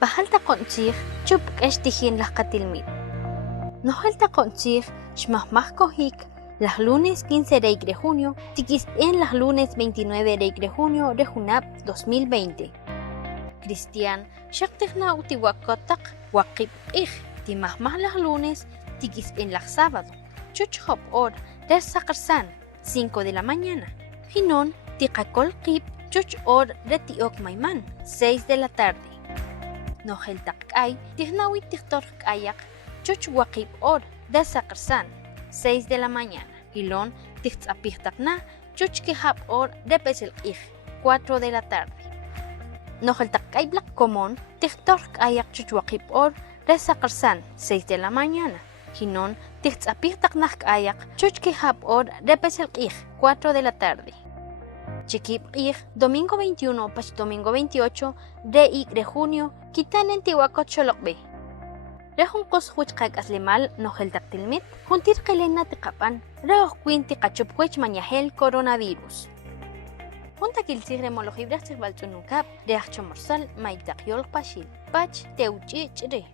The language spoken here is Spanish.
Bajalta konchig, chup eshtihin las katilmit. Nojelta konchig, shmahmahkohik, las lunes 15 de junio, tikis en las lunes 29 de junio de Junab 2020. Cristian, shaktegna utiwakotak, wakib ig, timahmah las lunes, tikis en las sábado, chuchhop or, der sakarsan, 5 de la mañana. Hinon, tikakol kip, chuch or, retiok maiman, 6 de la tarde. Nojeltak ay, tignawi tiktork ayak, chuch wakib or, der sakarsan, 6 de la mañana. Hilon, tichtapihtakna, chuch kihap or, repesel ig, 4 de la tarde. Nojeltak ay black common, tichtork ayak chuch wakib or, der sakarsan, 6 de la mañana. Hinon, tichtapihtaknak ayak, chuch kihap or, repesel ig, 4 de la tarde. Chiquip ig, domingo 21 pach domingo 28 de junio, quitanen tiwakot xolokbe. Rejunkos huchkak aslemal nojeltak tilmit, juntir kelena tikapan, reokwin tikachupwech mañahel coronavirus. Junta kilsigre mologibrach balchunukap, reachchomorsal maitak yolk pachil, pach teuchichre.